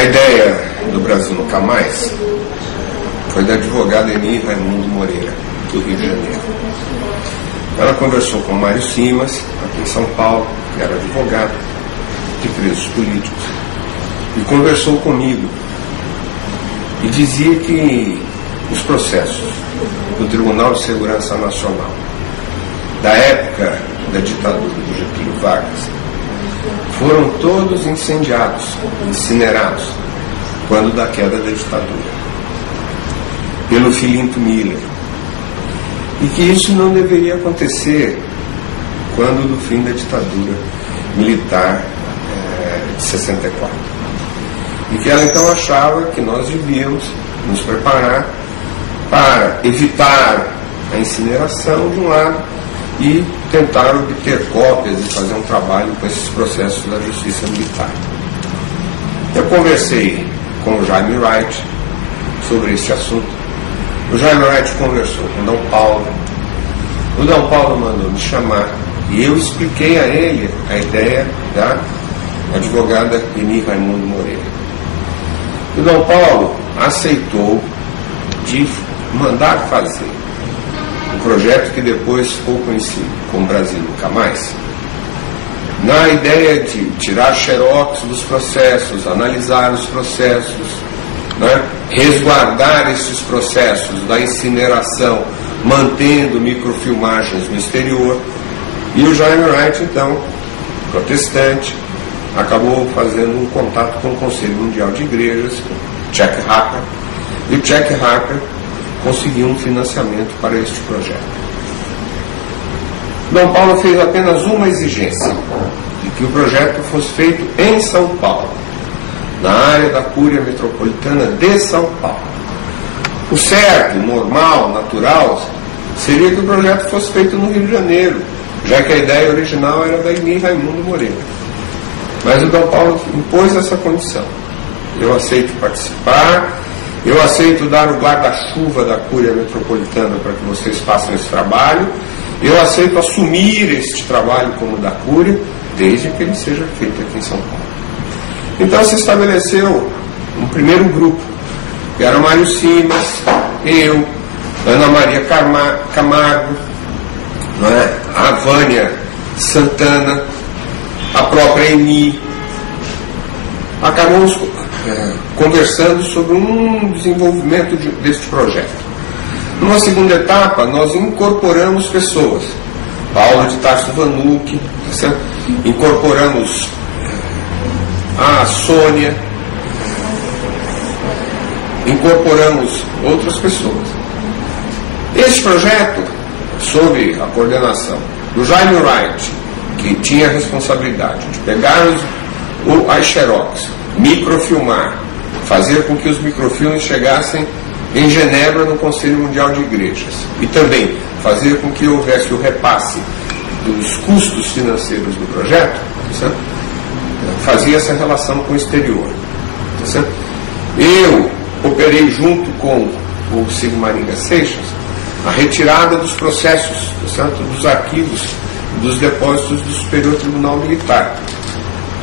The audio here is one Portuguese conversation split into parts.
A ideia do Brasil Nunca Mais foi da advogada Eni Raimundo Moreira, do Rio de Janeiro. Ela conversou com o Mário Simas, aqui em São Paulo, que era advogado de presos políticos, e conversou comigo e dizia que os processos do Tribunal de Segurança Nacional da época da ditadura do Getúlio Vargas foram todos incendiados, incinerados, quando da queda da ditadura, pelo Filinto Miller, e que isso não deveria acontecer quando do fim da ditadura militar de 64. E que ela então achava que nós devíamos nos preparar para evitar a incineração de um lado e tentar obter cópias e fazer um trabalho com esses processos da justiça militar. Eu conversei com o Jaime Wright sobre esse assunto. O Jaime Wright conversou com o D. Paulo. O D. Paulo mandou me chamar e eu expliquei a ele a ideia da advogada Eni Raimundo Moreira. O D. Paulo aceitou de mandar fazer um projeto que depois ficou conhecido como Brasil Nunca Mais, na ideia de tirar xerox dos processos, analisar os processos, né? Resguardar esses processos da incineração, mantendo microfilmagens no exterior. E o Jaime Wright, então, protestante, acabou fazendo um contato com o Conselho Mundial de Igrejas, o Jack Harper, e o Jack Harper conseguiu um financiamento para este projeto. D. Paulo fez apenas uma exigência, de que o projeto fosse feito em São Paulo, na área da Cúria Metropolitana de São Paulo. O certo, normal, natural, seria que o projeto fosse feito no Rio de Janeiro, já que a ideia original era da Eni Raimundo Moreira. Mas o D. Paulo impôs essa condição. Eu aceito participar, eu aceito dar o guarda-chuva da Cúria Metropolitana para que vocês façam esse trabalho, eu aceito assumir este trabalho como da Cúria, desde que ele seja feito aqui em São Paulo. Então se estabeleceu um primeiro grupo, que era Mário Simas, eu, Ana Maria Camargo, a Vânia Santana, a própria Eni. Acabamos conversando sobre um desenvolvimento deste projeto. Numa segunda etapa, nós incorporamos pessoas. Paulo de Tarso Vanucci, incorporamos a Sônia, incorporamos outras pessoas. Este projeto, sob a coordenação do Jaime Wright, que tinha a responsabilidade de pegar as xerox, microfilmar, fazer com que os microfilmes chegassem em Genebra no Conselho Mundial de Igrejas e também fazer com que houvesse o repasse dos custos financeiros do projeto, certo? Fazia essa relação com o exterior, certo? Eu operei junto com o Sigmaringa Seixas a retirada dos processos, certo? Dos arquivos dos depósitos do Superior Tribunal Militar.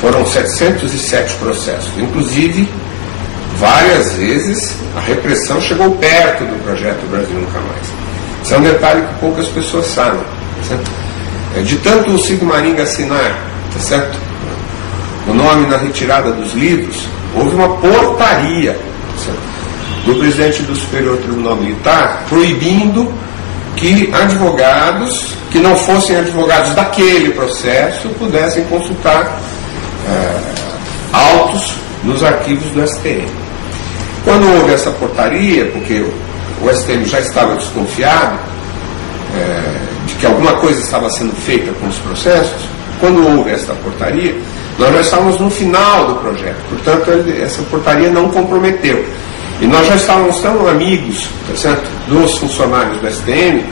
Foram 707 processos. Inclusive, várias vezes a repressão chegou perto do projeto Brasil Nunca Mais. Isso é um detalhe que poucas pessoas sabem. Certo? De tanto o Sigmaringa assinar, tá certo? O nome na retirada dos livros, houve uma portaria, certo? Do presidente do Superior Tribunal Militar proibindo que advogados que não fossem advogados daquele processo pudessem consultar autos nos arquivos do STM. Quando houve essa portaria, porque o STM já estava desconfiado de que alguma coisa estava sendo feita com os processos, quando houve essa portaria, nós já estávamos no final do projeto, portanto essa portaria não comprometeu. E nós já estávamos tão amigos, tá certo, dos funcionários do STM,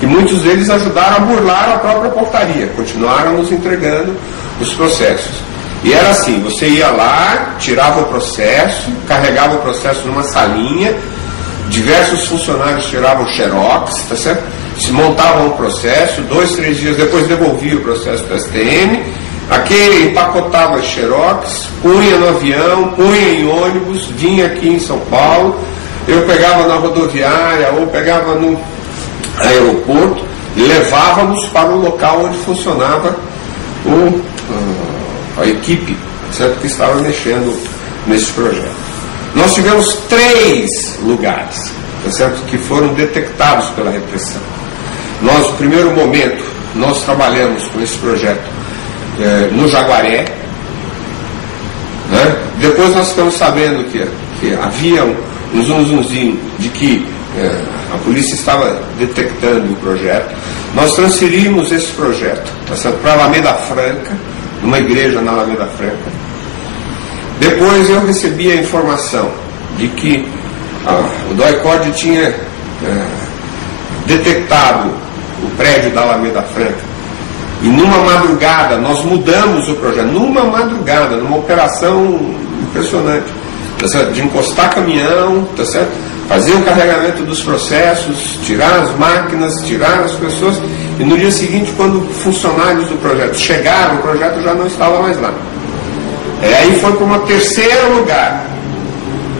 que muitos deles ajudaram a burlar a própria portaria, continuaram nos entregando os processos. E era assim, você ia lá, tirava o processo, carregava o processo numa salinha, diversos funcionários tiravam xerox, tá certo? Se montavam o processo, 2, 3 dias depois devolvia o processo do STM, Aquele empacotava xerox, punha no avião, punha em ônibus, vinha aqui em São Paulo, eu pegava na rodoviária ou pegava no aeroporto e levávamos para o local onde funcionava a equipe, certo, que estava mexendo nesse projeto. Nós tivemos 3 lugares, certo, que foram detectados pela repressão. Nós, no primeiro momento, nós trabalhamos com esse projeto no Jaguaré, né? Depois nós ficamos sabendo que havia um zunzunzinho de que a polícia estava detectando o projeto. Nós transferimos esse projeto para a Alameda Franca, numa igreja na Alameda Franca. Depois eu recebi a informação de que o DOI-CODE tinha detectado o prédio da Alameda Franca. E numa madrugada, nós mudamos o projeto, numa madrugada, numa operação impressionante, tá certo? De encostar caminhão, tá certo? Fazer o carregamento dos processos, tirar as máquinas, tirar as pessoas, e no dia seguinte, quando funcionários do projeto chegaram, o projeto já não estava mais lá. Aí foi para um terceiro lugar,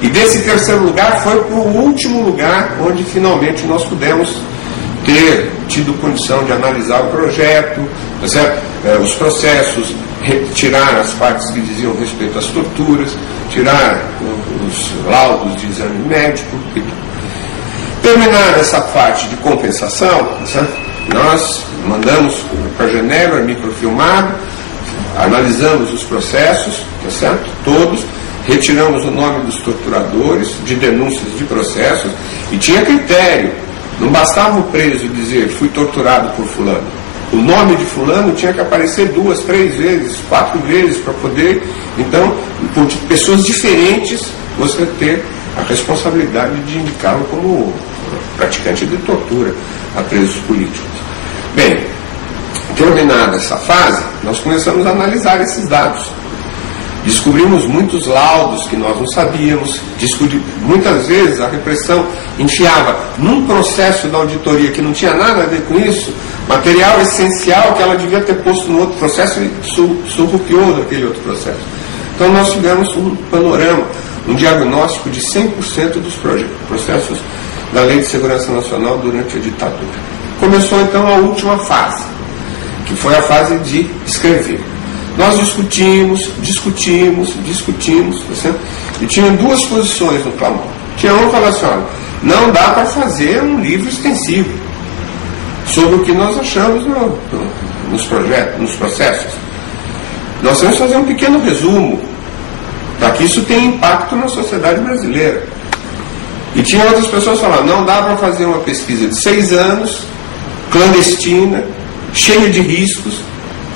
e desse terceiro lugar foi para o último lugar, onde finalmente nós pudemos ter tido condição de analisar o projeto, tá certo? Os processos, tirar as partes que diziam respeito às torturas, tirar os laudos de exame médico. Terminar essa parte de compensação, tá certo? Nós mandamos para a Genebra, microfilmado, analisamos os processos, tá certo? Todos, retiramos o nome dos torturadores, de denúncias de processos, e tinha critério. Não bastava o preso dizer, fui torturado por fulano. O nome de fulano tinha que aparecer 2, 3 vezes, 4 vezes, para poder, então, por pessoas diferentes, você ter a responsabilidade de indicá-lo como praticante de tortura a presos políticos. Bem, terminada essa fase, nós começamos a analisar esses dados. Descobrimos muitos laudos que nós não sabíamos. Muitas vezes a repressão enfiava num processo da auditoria que não tinha nada a ver com isso, material essencial que ela devia ter posto no outro processo e surrupiou daquele outro processo. Então nós tivemos um panorama, um diagnóstico de 100% dos processos da Lei de Segurança Nacional durante a ditadura. Começou então a última fase, que foi a fase de escrever. Nós discutimos, tá certo? E tinha 2 posições no clamor. Tinha um que falava assim, olha, não dá para fazer um livro extensivo sobre o que nós achamos nos projetos, nos processos. Nós temos que fazer um pequeno resumo para que isso tenha impacto na sociedade brasileira. E tinha outras pessoas falando, não dá para fazer uma pesquisa de 6 anos, clandestina, cheia de riscos,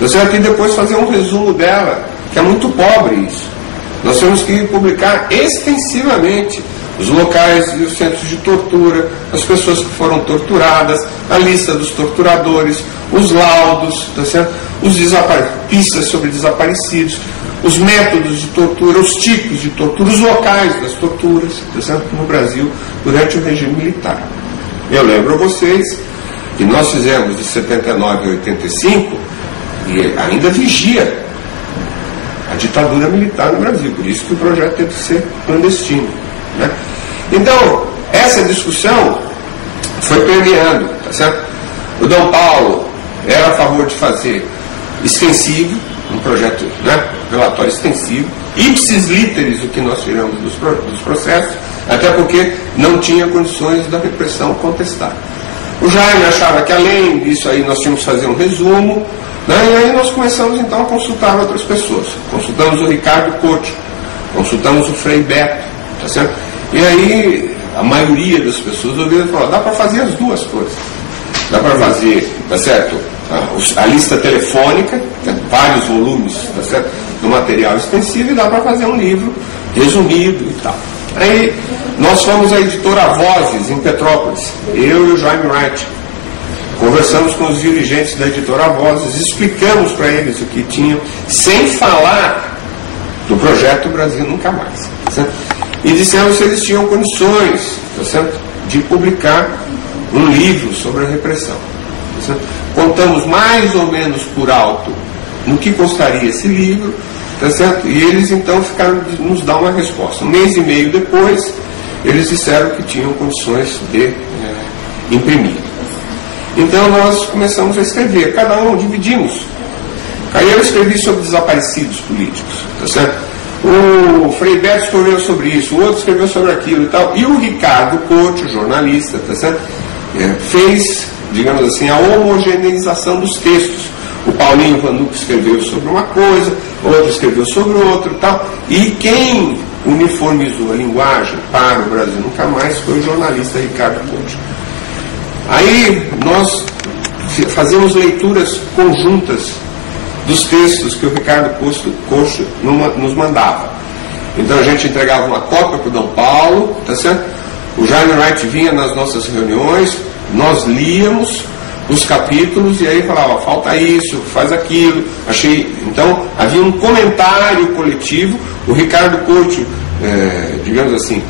você vai ter que depois fazer um resumo dela, que é muito pobre isso. Nós temos que publicar extensivamente os locais e os centros de tortura, as pessoas que foram torturadas, a lista dos torturadores, os laudos, tá certo? Pistas sobre desaparecidos, os métodos de tortura, os tipos de tortura, os locais das torturas, tá certo? No Brasil, durante o regime militar. Eu lembro a vocês que nós fizemos de 79 a 85 e ainda vigia a ditadura militar no Brasil, por isso que o projeto teve que ser clandestino, né? Então, essa discussão foi permeando, tá certo? O Dom Paulo era a favor de fazer extensivo, um projeto, né, relatório extensivo, ipsis literis o que nós tiramos dos processos, até porque não tinha condições da repressão contestar. O Jaime achava que além disso aí nós tínhamos que fazer um resumo, né, e aí nós começamos então a consultar outras pessoas. Consultamos o Ricardo Couto, consultamos o Frei Beto, tá certo? E aí a maioria das pessoas ouviram falar, dá para fazer as 2 coisas. Dá para fazer, tá certo? A lista telefônica, vários volumes, tá certo? Do material extensivo, e dá para fazer um livro resumido e tal. Aí nós fomos à editora Vozes, em Petrópolis, eu e o Jaime Wright. Conversamos com os dirigentes da editora Vozes, explicamos para eles o que tinham, sem falar do projeto Brasil Nunca Mais. Tá certo? E dissemos se eles tinham condições, tá certo, de publicar um livro sobre a repressão. Tá certo? Contamos mais ou menos por alto no que constaria esse livro, tá certo? E eles então ficaram de nos dar uma resposta. Um mês e meio depois, eles disseram que tinham condições de imprimir. Então nós começamos a escrever, cada um dividimos. Aí eu escrevi sobre desaparecidos políticos, tá certo? O Frei Beto escreveu sobre isso, o outro escreveu sobre aquilo e tal. E o Ricardo Couto, jornalista, tá certo? Fez, digamos assim, a homogeneização dos textos. O Paulinho Vanucci escreveu sobre uma coisa, outro escreveu sobre outra e tal. E quem uniformizou a linguagem para o Brasil Nunca Mais foi o jornalista Ricardo Couto. Aí nós fazemos leituras conjuntas dos textos que o Ricardo Couto nos mandava. Então a gente entregava uma cópia para o Dom Paulo, tá certo? O Jaime Wright vinha nas nossas reuniões, nós líamos os capítulos e aí falava, falta isso, faz aquilo, achei. Então havia um comentário coletivo. O Ricardo Couto, digamos assim,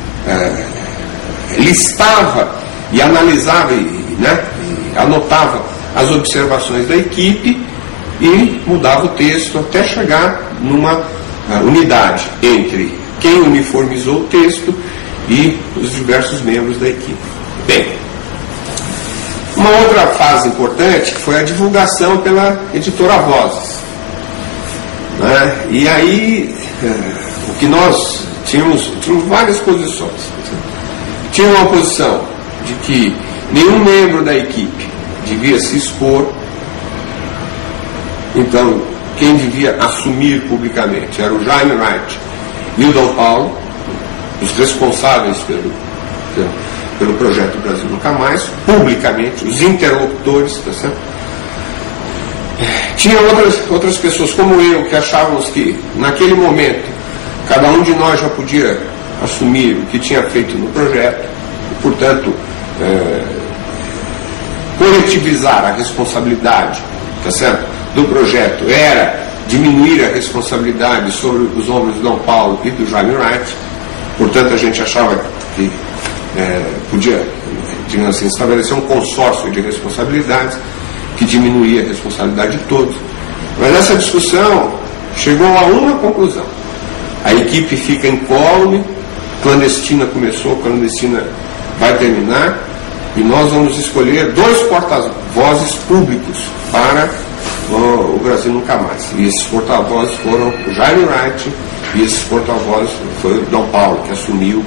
listava e analisava e anotava as observações da equipe e mudava o texto até chegar numa unidade entre quem uniformizou o texto e os diversos membros da equipe. Bem, uma outra fase importante foi a divulgação pela editora Vozes. E aí, o que nós tínhamos várias posições. Tinha uma posição de que nenhum membro da equipe devia se expor. Então, quem devia assumir publicamente era o Jaime Wright e o Dom Paulo, os responsáveis pelo projeto Brasil Nunca Mais, publicamente, os interlocutores, tá certo? Tinha outras pessoas como eu, que achávamos que, naquele momento, cada um de nós já podia assumir o que tinha feito no projeto, e, portanto, coletivizar a responsabilidade, tá certo, do projeto era diminuir a responsabilidade sobre os ombros do Dom Paulo e do Jaime Wright. Portanto, a gente achava que podia, digamos assim, estabelecer um consórcio de responsabilidades que diminuía a responsabilidade de todos. Mas essa discussão chegou a uma conclusão. A equipe fica incólume, clandestina começou, clandestina vai terminar, e nós vamos escolher 2 porta-vozes públicos para o Brasil Nunca Mais. E esses porta-vozes foram o Jaime Wright e esses porta-vozes foi o Dom Paulo, que assumiu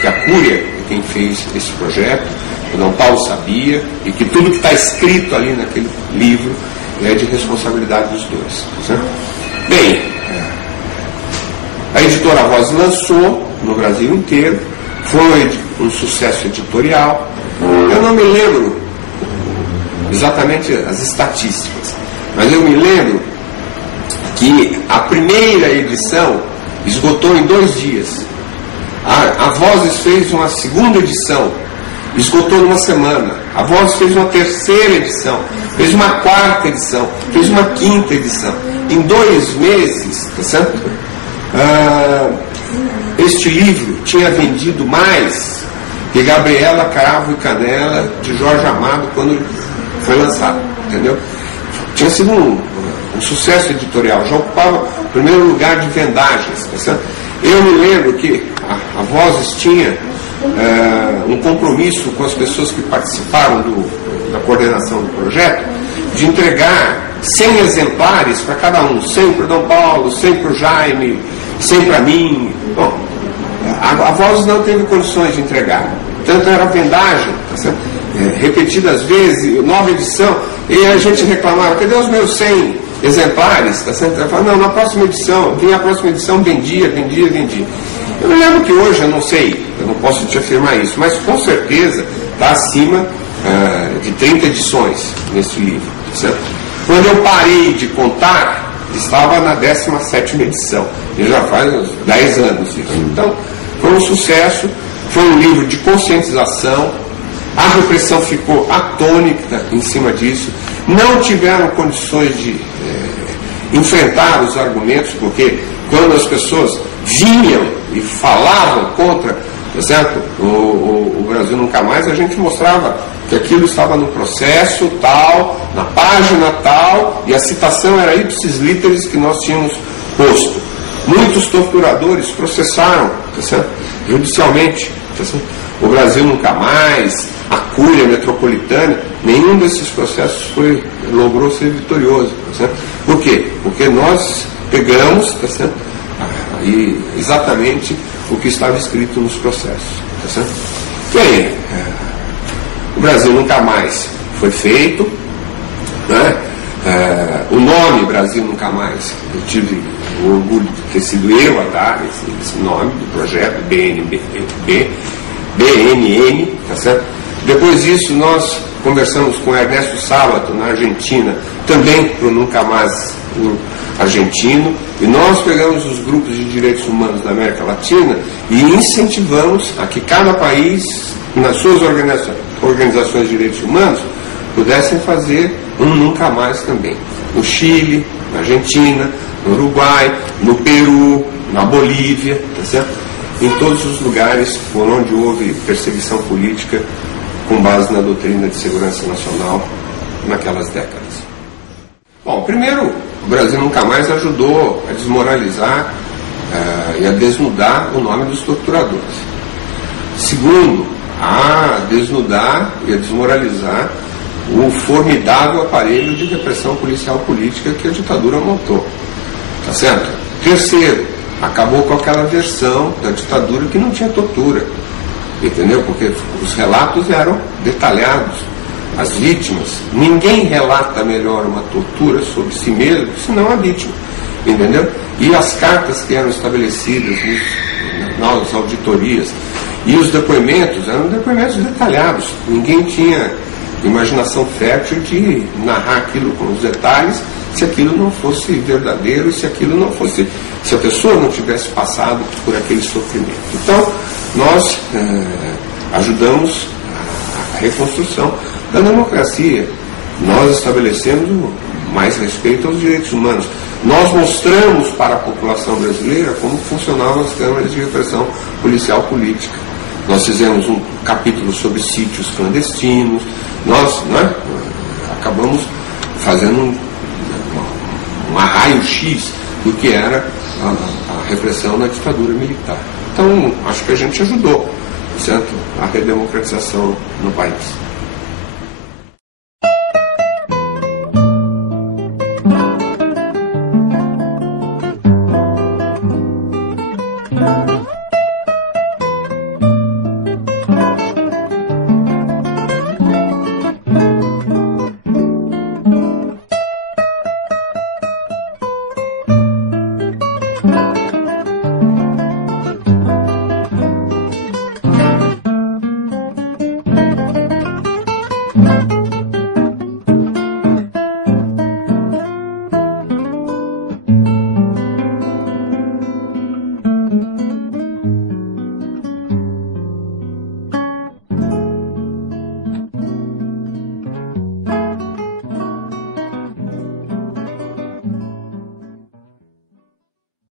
que a Cúria é quem fez esse projeto. O Dom Paulo sabia e que tudo que está escrito ali naquele livro é de responsabilidade dos dois. Certo? Bem, a editora Voz lançou no Brasil inteiro, foi um sucesso editorial. Eu não me lembro exatamente as estatísticas, mas eu me lembro que a primeira edição esgotou em 2 dias. A Vozes fez uma segunda edição, esgotou numa semana. A Vozes fez uma terceira edição, fez uma quarta edição, fez uma quinta edição. Em 2 meses, tá certo? Este livro tinha vendido mais que Gabriela, Cravo e Canela de Jorge Amado quando foi lançado, entendeu? Tinha sido um sucesso editorial, já ocupava o primeiro lugar de vendagens, tá certo? Eu me lembro que a Vozes tinha um compromisso com as pessoas que participaram da coordenação do projeto de entregar 100 exemplares para cada um, 100 para o Dom Paulo, 100 para o Jaime, 100 para mim. Bom, a Vozes não teve condições de entregar, tanto era vendagem, tá certo? Repetidas vezes, nova edição, e a gente reclamava, cadê os meus 100 exemplares? Tá certo? Eu falava, não, na próxima edição, vinha a próxima edição, vendia. Eu me lembro que hoje, eu não sei, eu não posso te afirmar isso, mas com certeza está acima de 30 edições nesse livro, tá certo? Quando eu parei de contar, estava na 17ª edição, e já faz uns 10 anos isso. Então, foi um sucesso, foi um livro de conscientização. A repressão ficou atônita em cima disso, não tiveram condições de enfrentar os argumentos, porque quando as pessoas vinham e falavam contra, tá certo? O Brasil Nunca Mais, a gente mostrava que aquilo estava no processo tal, na página tal, e a citação era ipsis literis que nós tínhamos posto. Muitos torturadores processaram, tá certo? Judicialmente, tá certo? O Brasil Nunca Mais, a Cúria Metropolitana, nenhum desses processos logrou ser vitorioso. Tá certo? Por quê? Porque nós pegamos, tá certo? Exatamente o que estava escrito nos processos. Tá certo? E aí, o Brasil Nunca Mais foi feito, né? O nome Brasil Nunca Mais, eu tive o orgulho de ter sido eu a dar esse nome do projeto, BNN, tá certo? Depois disso, nós conversamos com Ernesto Sábato, na Argentina, também para o Nunca Mais argentino, e nós pegamos os grupos de direitos humanos da América Latina e incentivamos a que cada país, nas suas organizações de direitos humanos, pudessem fazer um Nunca Mais também. No Chile, na Argentina, no Uruguai, no Peru, na Bolívia, tá certo? Em todos os lugares por onde houve perseguição política com base na doutrina de segurança nacional naquelas décadas. Bom, primeiro, o Brasil Nunca Mais ajudou a desmoralizar e a desnudar o nome dos torturadores. Segundo, a desnudar e a desmoralizar o formidável aparelho de repressão policial política que a ditadura montou. Tá certo? Terceiro, acabou com aquela versão da ditadura que não tinha tortura. Entendeu? Porque os relatos eram detalhados. As vítimas, ninguém relata melhor uma tortura sobre si mesmo, senão a vítima. Entendeu? E as cartas que eram estabelecidas nas auditorias e os depoimentos eram depoimentos detalhados. Ninguém tinha imaginação fértil de narrar aquilo com os detalhes, se aquilo não fosse verdadeiro e se aquilo não fosse, se a pessoa não tivesse passado por aquele sofrimento. Então, nós ajudamos a reconstrução da democracia. Nós estabelecemos mais respeito aos direitos humanos. Nós mostramos para a população brasileira como funcionavam as câmaras de repressão policial política. Nós fizemos um capítulo sobre sítios clandestinos. Nós acabamos fazendo um arraio-x do que era a repressão na ditadura militar. Então, acho que a gente ajudou, certo? A redemocratização no país.